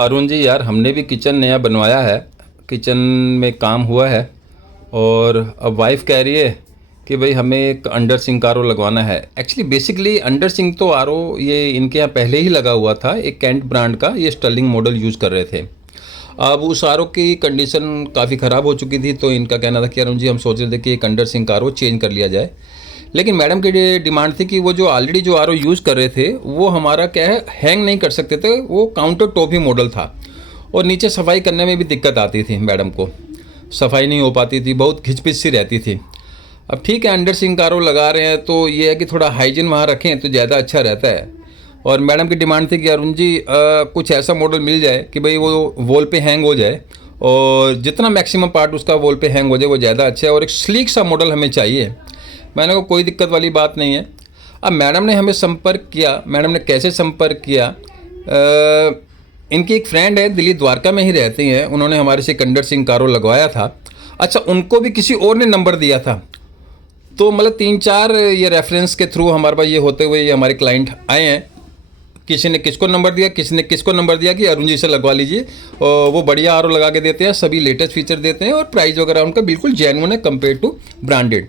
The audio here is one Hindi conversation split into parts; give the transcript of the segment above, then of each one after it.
अरुण जी यार, हमने भी किचन नया बनवाया है। किचन में काम हुआ है और अब वाइफ कह रही है कि भाई हमें एक अंडर सिंक आर ओ लगवाना है। एक्चुअली बेसिकली अंडर सिंक तो आर ओ ये इनके यहाँ पहले ही लगा हुआ था, एक कैंट ब्रांड का, ये स्टर्लिंग मॉडल यूज़ कर रहे थे। अब उस आर ओ की कंडीशन काफ़ी ख़राब हो चुकी थी, तो इनका कहना था कि अरुण जी हम सोच रहे थे कि एक under sink R O change कर लिया जाए। लेकिन मैडम की डिमांड थी कि वो जो ऑलरेडी जो आर ओ यूज़ कर रहे थे वो हमारा क्या है, हैंग नहीं कर सकते थे, वो काउंटर टॉप ही मॉडल था और नीचे सफाई करने में भी दिक्कत आती थी। मैडम को सफाई नहीं हो पाती थी, बहुत खिचपिच सी रहती थी। अब ठीक है, अंडर सिंक आर ओ लगा रहे हैं तो ये है कि थोड़ा हाइजीन वहाँ रखें तो ज़्यादा अच्छा रहता है। और मैडम की डिमांड थी कि अरुण जी कुछ ऐसा मॉडल मिल जाए कि भाई वो वॉल पे हैंग हो जाए और जितना मैक्सिमम पार्ट उसका वॉल पे हैंग हो जाए वो ज़्यादा अच्छा है, और एक स्लीक सा मॉडल हमें चाहिए। मैंने कहा कोई दिक्कत वाली बात नहीं है। अब मैडम ने हमें संपर्क किया। मैडम ने कैसे संपर्क किया? इनकी एक फ्रेंड है, दिल्ली द्वारका में ही रहती हैं, उन्होंने हमारे से कंडर सिंह कारो लगवाया था। अच्छा, उनको भी किसी और ने नंबर दिया था, तो मतलब 3-4 ये रेफरेंस के थ्रू हमारे पास ये होते हुए ये हमारे क्लाइंट आए हैं। किसी ने किसको नंबर दिया, किसी ने किसको नंबर दिया कि अरुण जी से लगवा लीजिए, और वो बढ़िया आर ओ लगा के देते हैं, सभी लेटेस्ट फीचर देते हैं और प्राइस वगैरह उनका बिल्कुल जेन्युइन है कंपेयर टू ब्रांडेड।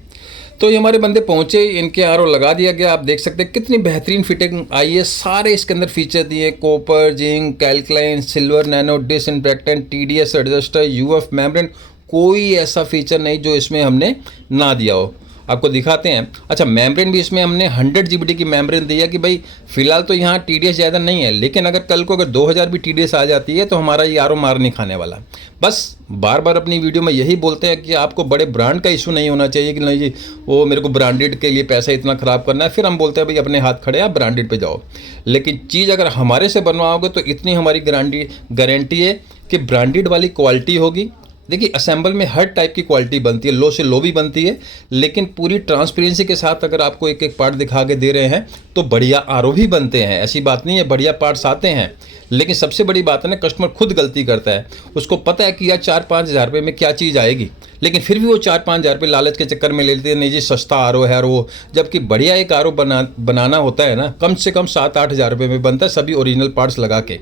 तो ये हमारे बंदे पहुंचे, इनके आर ओ लगा दिया गया। आप देख सकते हैं कितनी बेहतरीन फिटिंग आई है। सारे इसके अंदर फीचर दिए, कॉपर, जिंक, कैल्कलाइन, silver nano, disinfectant, TDS adjuster, UF membrane, कोई ऐसा फीचर नहीं जो इसमें हमने ना दिया हो। आपको दिखाते हैं। अच्छा, मेम्ब्रेन भी इसमें हमने 100 GBD की मेम्ब्रेन दी है कि भाई फिलहाल तो यहाँ TDS ज़्यादा नहीं है, लेकिन अगर कल को अगर 2000 भी TDS आ जाती है तो हमारा ये आर ओ मार नहीं खाने वाला। बस बार बार अपनी वीडियो में यही बोलते हैं कि आपको बड़े ब्रांड का इशू नहीं होना चाहिए कि नहीं जी वो मेरे को ब्रांडेड के लिए पैसा इतना ख़राब करना है, फिर हम बोलते हैं भाई अपने हाथ खड़े आप ब्रांडेड पे जाओ। लेकिन चीज़ अगर हमारे से बनवाओगे तो इतनी हमारी गारंटी है कि ब्रांडेड वाली क्वालिटी होगी। देखिए, असेंबल में हर टाइप की क्वालिटी बनती है, लो से लो भी बनती है, लेकिन पूरी ट्रांसपेरेंसी के साथ अगर आपको एक एक पार्ट दिखा के दे रहे हैं तो बढ़िया आर ओ भी बनते हैं। ऐसी बात नहीं है, बढ़िया पार्ट्स आते हैं। लेकिन सबसे बड़ी बात है ना, कस्टमर खुद गलती करता है। उसको पता है कि यार 4-5 हज़ार रुपये में क्या चीज़ आएगी, लेकिन फिर भी वो 4-5 हज़ार रुपये लालच के चक्कर में ले लेते हैं, नहीं जी सस्ता आर ओ है और वो, जबकि बढ़िया एक आर ओ बनाना होता है ना, कम से कम 7-8 हज़ार रुपये में बनता है, सभी ओरिजिनल पार्ट्स लगा के।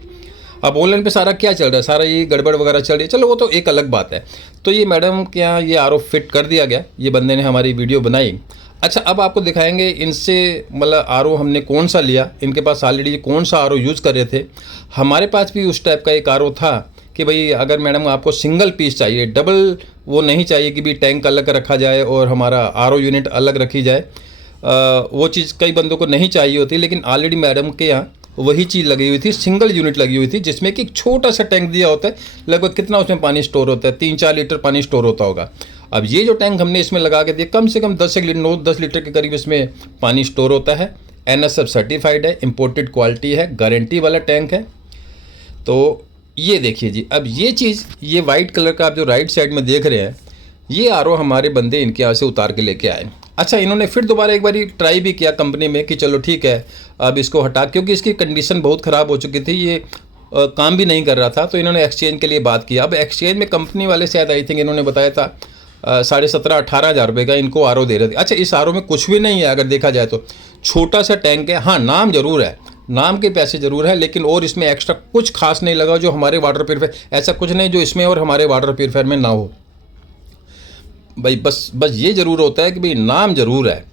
अब ऑनलाइन पे सारा क्या चल रहा है, सारा ये गड़बड़ वगैरह चल रही है, चलो वो तो एक अलग बात है। तो ये मैडम के यहाँ ये आर ओ फिट कर दिया गया, ये बंदे ने हमारी वीडियो बनाई। अच्छा, अब आपको दिखाएंगे इनसे मतलब आर ओ हमने कौन सा लिया, इनके पास ऑलरेडी कौन सा आर ओ यूज़ कर रहे थे। हमारे पास भी उस टाइप का एक आर ओ था कि भाई अगर मैडम आपको सिंगल पीस चाहिए, डबल वो नहीं चाहिए कि भाई टैंक अलग रखा जाए और हमारा आर ओ यूनिट अलग रखी जाए, वो चीज़ कई बंदों को नहीं चाहिए होती। लेकिन ऑलरेडी मैडम के यहाँ वही चीज़ लगी हुई थी, सिंगल यूनिट लगी हुई थी, जिसमें कि एक छोटा सा टैंक दिया होता है। लगभग कितना उसमें पानी स्टोर होता है, 3-4 लीटर पानी स्टोर होता होगा। अब ये जो टैंक हमने इसमें लगा के दिया, कम से कम 10 लीटर के करीब इसमें पानी स्टोर होता है। NSF सर्टिफाइड है, इम्पोर्टेड क्वालिटी है, गारंटी वाला टैंक है। तो ये देखिए जी, अब ये चीज़, ये वाइट कलर का आप जो राइट साइड में देख रहे हैं, ये आर ओ हमारे बंदे इनके यहाँ से उतार के लेके आए। अच्छा, इन्होंने फिर दोबारा एक बारी ट्राई भी किया कंपनी में कि चलो ठीक है अब इसको हटा, क्योंकि इसकी कंडीशन बहुत ख़राब हो चुकी थी, ये काम भी नहीं कर रहा था, तो इन्होंने एक्सचेंज के लिए बात किया। अब एक्सचेंज में कंपनी वाले शायद आई थिंक इन्होंने बताया था 17,500-18 हज़ार रुपये का इनको आर ओ दे रहे थे। अच्छा, इस आर ओ में कुछ भी नहीं है अगर देखा जाए तो, छोटा सा टैंक है। हाँ, नाम ज़रूर है, नाम के पैसे ज़रूर है, लेकिन और इसमें एक्स्ट्रा कुछ खास नहीं लगा जो हमारे वाटर प्यूरीफायर, ऐसा कुछ नहीं जो इसमें और हमारे वाटर प्यूरीफायर में ना हो भाई। बस ये ज़रूर होता है कि भाई नाम ज़रूर है।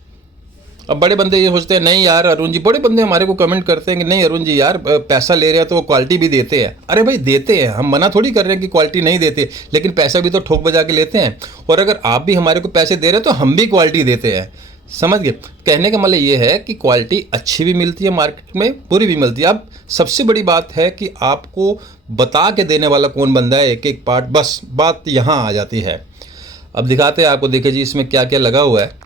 अब बड़े बंदे ये सोचते हैं नहीं यार अरुण जी, बड़े बंदे हमारे को कमेंट करते हैं कि नहीं अरुण जी यार पैसा ले रहे हैं तो वो क्वालिटी भी देते हैं। अरे भाई देते हैं, हम मना थोड़ी कर रहे हैं कि क्वालिटी नहीं देते, लेकिन पैसा भी तो ठोक बजा के लेते हैं। और अगर आप भी हमारे को पैसे दे रहे हैं तो हम भी क्वालिटी देते हैं, समझ गए। कहने का मतलब ये है कि क्वालिटी अच्छी भी मिलती है मार्केट में, बुरी भी मिलती है। अब सबसे बड़ी बात है कि आपको बता के देने वाला कौन बंदा है एक एक पार्ट, बस बात यहाँ आ जाती है। अब दिखाते हैं आपको, देखिए जी इसमें क्या क्या लगा हुआ है।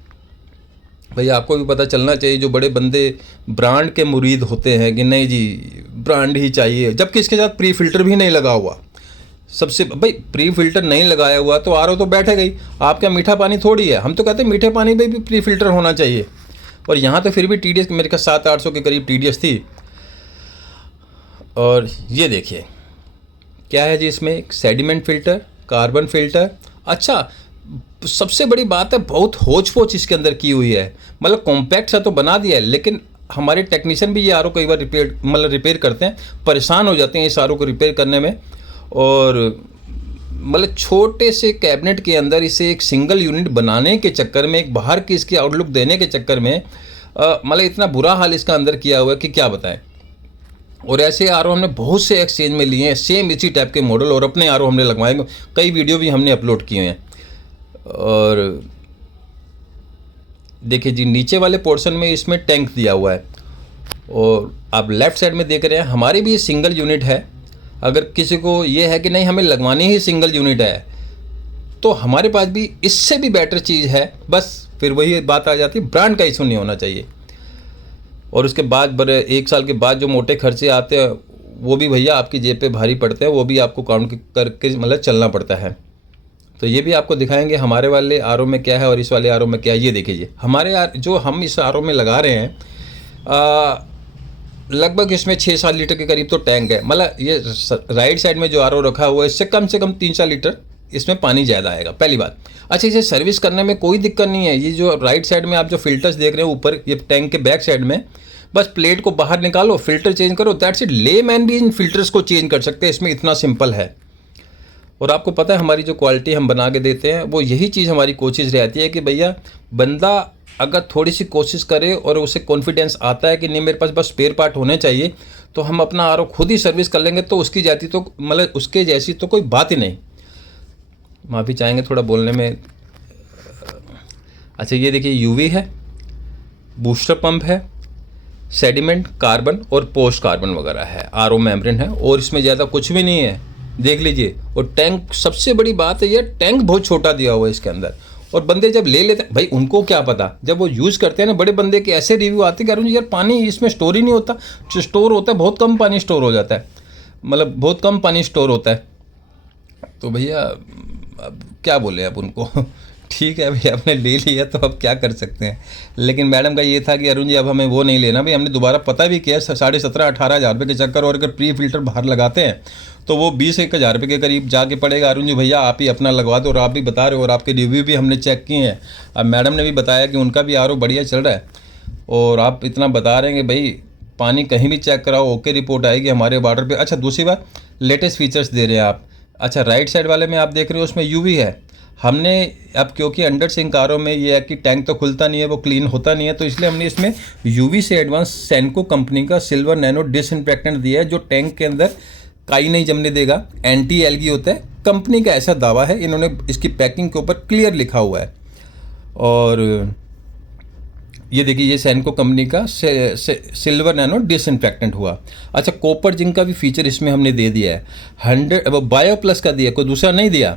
भाई आपको भी पता चलना चाहिए, जो बड़े बंदे ब्रांड के मुरीद होते हैं कि नहीं जी ब्रांड ही चाहिए, जबकि इसके साथ प्री फिल्टर भी नहीं लगा हुआ। सबसे भाई प्री फिल्टर नहीं लगाया हुआ तो आर ओ तो बैठे गई, आपका मीठा पानी थोड़ी है। हम तो कहते हैं मीठे पानी में भी प्री फिल्टर होना चाहिए, और यहाँ तो फिर भी TDS मेरे ख्याल 700-800 के करीब TDS थी। और ये देखिए क्या है जी, इसमें एक सेडिमेंट फ़िल्टर, कार्बन फ़िल्टर। अच्छा, सबसे बड़ी बात है बहुत होच पोच इसके अंदर की हुई है, मतलब कॉम्पैक्ट सा तो बना दिया है, लेकिन हमारे टेक्नीशियन भी ये आर ओ कई बार रिपेयर करते हैं, परेशान हो जाते हैं इस आर ओ को रिपेयर करने में। और मतलब छोटे से कैबिनेट के अंदर इसे एक सिंगल यूनिट बनाने के चक्कर में, एक बाहर की इसकी आउटलुक देने के चक्कर में मतलब इतना बुरा हाल इसका अंदर किया हुआ है कि क्या बताएं। और ऐसे आर ओ हमने बहुत से एक्सचेंज में लिए हैं, सेम इसी टाइप के मॉडल, और अपने आर ओ हमने लगवाए, कई वीडियो भी हमने अपलोड किए हैं। और देखिए जी, नीचे वाले पोर्शन में इसमें टैंक दिया हुआ है, और आप लेफ़्ट साइड में देख रहे हैं हमारी भी सिंगल यूनिट है। अगर किसी को ये है कि नहीं हमें लगवानी ही सिंगल यूनिट है, तो हमारे पास भी इससे भी बेटर चीज़ है। बस फिर वही बात आ जाती है, ब्रांड का इशू नहीं होना चाहिए। और उसके बाद बड़े 1 साल के बाद जो मोटे खर्चे आते हैं वो भी भैया आपकी जेब पे भारी पड़ते हैं, वो भी आपको काउंट करके मतलब चलना पड़ता है। तो ये भी आपको दिखाएंगे हमारे वाले आर ओ में क्या है और इस वाले आर ओ में क्या है। ये देखिए हमारे जो हम इस आर ओ में लगा रहे हैं, लगभग इसमें 6-7 लीटर के करीब तो टैंक है। मतलब ये राइट साइड में जो आर ओ रखा हुआ है इससे कम से कम 3-4 लीटर इसमें पानी ज़्यादा आएगा, पहली बात। अच्छा, इसे सर्विस करने में कोई दिक्कत नहीं है। ये जो राइट साइड में आप जो फिल्टर्स देख रहे हैं ऊपर, ये टैंक के बैक साइड में, बस प्लेट को बाहर निकालो, फिल्टर चेंज करो, दैट्स इट। लेमैन भी इन फिल्टर्स को चेंज कर सकते हैं, इसमें इतना सिंपल है। और आपको पता है हमारी जो क्वालिटी हम बना के देते हैं, वो यही चीज़ हमारी कोशिश रहती है कि भैया बंदा अगर थोड़ी सी कोशिश करे और उसे कॉन्फिडेंस आता है कि नहीं मेरे पास बस स्पेयर पार्ट होने चाहिए, तो हम अपना आर ओ खुद ही सर्विस कर लेंगे, तो उसकी जाती तो मतलब उसके जैसी तो कोई बात ही नहीं। माफ़ी चाहेंगे थोड़ा बोलने में। अच्छा, ये देखिए यूवी है, बूस्टर पंप है, सेडिमेंट, कार्बन और पोस्ट कार्बन वगैरह है, आर ओ मेम्ब्रेन है, और इसमें ज़्यादा कुछ भी नहीं है, देख लीजिए। और टैंक, सबसे बड़ी बात है ये टैंक बहुत छोटा दिया हुआ है इसके अंदर। और बंदे जब ले लेते हैं भाई, उनको क्या पता, जब वो यूज़ करते हैं ना, बड़े बंदे के ऐसे रिव्यू आते हैं कि अरुण जी यार पानी इसमें स्टोर ही नहीं होता, जो स्टोर होता है बहुत कम पानी स्टोर हो जाता है, मतलब बहुत कम पानी स्टोर होता है। तो भैया अब क्या बोले अब उनको ठीक है भैया, आपने ले लिया तो अब क्या कर सकते हैं। लेकिन मैडम का ये था कि अरुण जी अब हमें वो नहीं लेना भाई, हमने दोबारा पता भी किया 17,500-18 हज़ार रुपये के चक्कर, और अगर प्री फिल्टर बाहर लगाते हैं तो वो 20-21 हज़ार रुपये के करीब जाके पड़ेगा। अरुण जी भैया आप ही अपना लगवा दो, और आप भी बता रहे हो, और आपके रिव्यू भी हमने चेक किए हैं। अब मैडम ने भी बताया कि उनका भी आर ओ बढ़िया चल रहा है, और आप इतना बता रहे हैं कि भाई पानी कहीं भी चेक कराओ ओके रिपोर्ट आएगी हमारे वाटर पे। अच्छा, दूसरी बात, लेटेस्ट फीचर्स दे रहे हैं आप। अच्छा, राइट साइड वाले में आप देख रहे हो उसमें यूवी है। हमने अब क्योंकि अंडर सिंक आर ओ में ये है कि टैंक तो खुलता नहीं है, वो क्लीन होता नहीं है, तो इसलिए हमने इसमें यूवी से एडवांस सेनको कंपनी का सिल्वर नैनो डिसइंफेक्टेंट दिया है, जो टैंक के अंदर काई नहीं जमने देगा, एंटी एल्गी होता है। कंपनी का ऐसा दावा है, इन्होंने इसकी पैकिंग के ऊपर क्लियर लिखा हुआ है। और ये देखिए, ये सेनको कंपनी का सिल्वर नैनो डिसइंफेक्टेंट हुआ। अच्छा, कॉपर जिंक का भी फीचर इसमें हमने दे दिया है। 100 बायो प्लस का दिया, कोई दूसरा नहीं दिया,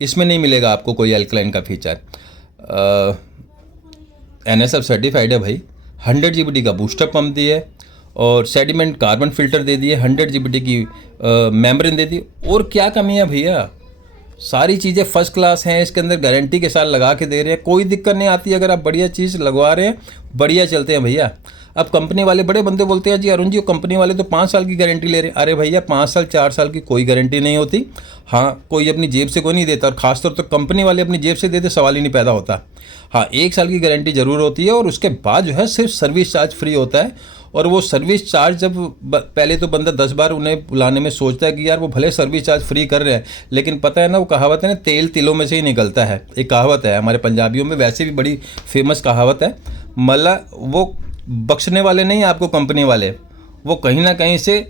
इसमें नहीं मिलेगा आपको कोई एल्कलाइन का फीचर। NSF सर्टिफाइड है भाई। 100 GBT का बूस्टर पंप दिया है, और सेडिमेंट कार्बन फिल्टर दे दिए, 100 GBT की मेम्ब्रेन दे दी। और क्या कमी है भैया, सारी चीज़ें फर्स्ट क्लास हैं, इसके अंदर गारंटी के साथ लगा के दे रहे हैं, कोई दिक्कत नहीं आती। अगर आप बढ़िया चीज़ लगवा रहे हैं, बढ़िया चलते हैं भैया। अब कंपनी वाले बड़े बंदे बोलते हैं जी अरुण जी कंपनी वाले तो 5 साल की गारंटी ले रहे हैं। अरे भैया 5 साल 4 साल की कोई गारंटी नहीं होती। हाँ, कोई अपनी जेब से कोई नहीं देता, और ख़ासतौर पर कंपनी वाले अपनी जेब से देते सवाल ही नहीं पैदा होता। हाँ, 1 साल की गारंटी ज़रूर होती है, और उसके बाद जो है सिर्फ सर्विस चार्ज फ्री होता है। और वो सर्विस चार्ज जब पहले तो बंदा 10 बार उन्हें बुलाने में सोचता है कि यार वो भले सर्विस चार्ज फ्री कर रहे हैं, लेकिन पता है ना वो कहावत है ना, तेल तिलों में से ही निकलता है। एक कहावत है हमारे पंजाबियों में, वैसे भी बड़ी फेमस कहावत है। मतलब वो बख्शने वाले नहीं आपको कंपनी वाले, वो कहीं ना कहीं से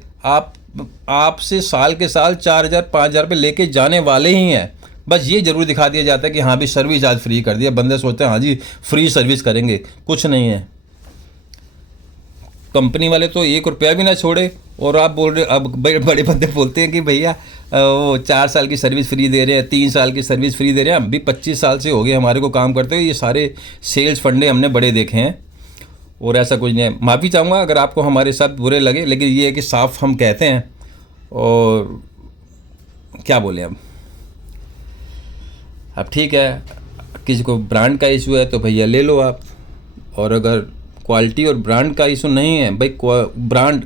आपसे साल के साल 4,000-5,000 रुपये लेके जाने वाले ही हैं। बस ये ज़रूर दिखा दिया जाता है कि हाँ भी सर्विस चार्ज फ्री कर दिया, बंदे सोचते हैं हाँ जी फ्री सर्विस करेंगे, कुछ नहीं है। कंपनी वाले तो 1 रुपया भी ना छोड़े, और आप बोल रहे, अब बड़े बंदे बोलते हैं कि भैया वो 4 साल की सर्विस फ्री दे रहे हैं, 3 साल की सर्विस फ्री दे रहे हैं। हम भी 25 साल से हो गए हमारे को काम करते हुए, ये सारे सेल्स फंडे हमने बड़े देखे हैं, और ऐसा कुछ नहीं है। माफ़ी चाहूँगा अगर आपको हमारे साथ बुरे लगे, लेकिन ये है कि साफ हम कहते हैं, और क्या बोलें अब ठीक है। किसी को ब्रांड का इशू है तो भैया ले लो आप, और अगर क्वालिटी और ब्रांड का इशू नहीं है भाई, ब्रांड